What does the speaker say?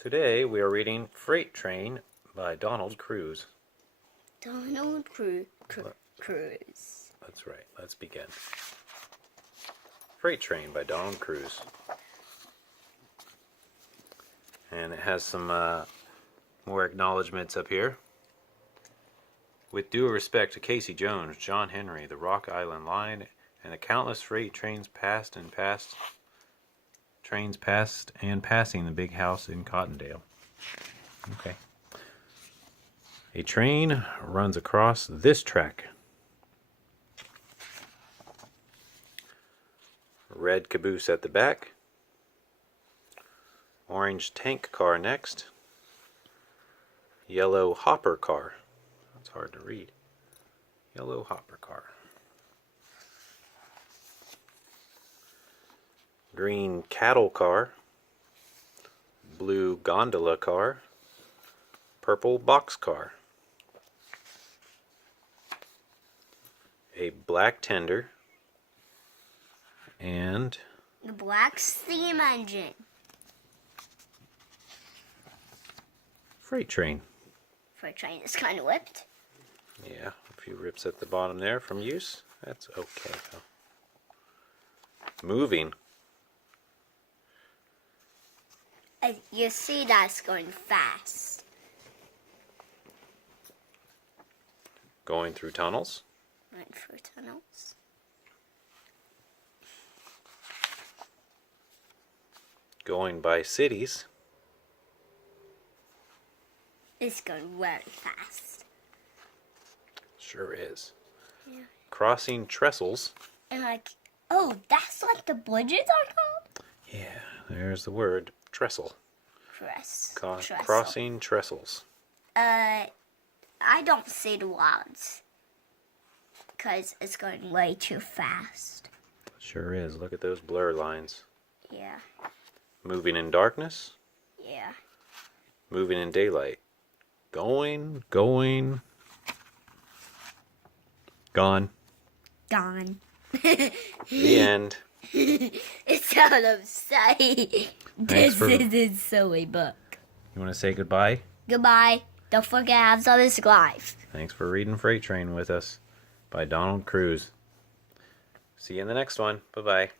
Today we are reading Freight Train by Donald Cruise. Donald Cruise. That's right. Let's begin. Freight Train by Donald Cruise. And it has some more acknowledgments up here. With due respect to Casey Jones, John Henry, the Rock Island Line, and the countless freight trains passing the big house in Cottondale. Okay. A train runs across this track. Red caboose at the back. Orange tank car next. Yellow hopper car. That's hard to read. Yellow hopper car. Green cattle car. Blue gondola car. Purple box car. A black tender. And The black steam engine. freight train. Freight train is kind of whipped. Yeah, a few rips at the bottom there from use. That's okay though. Moving. You see that's going fast. Going through tunnels. Went through tunnels. Going by cities. It's going very fast. Sure is. Yeah. Crossing trestles. And oh, that's what the bridges are called? Yeah, there's the word. Trestle. Trestle. Crossing trestles. I don't see the words. Because it's going way too fast. Sure is. Look at those blur lines. Yeah. Moving in darkness. Yeah. Moving in daylight. Going. Gone. Gone. The end. It's out of sight. This is a silly book. You want to say goodbye? Goodbye. Don't forget to have some subscribe. Thanks for reading Freight Train with us by Donald Cruise. See you in the next one. Bye-bye.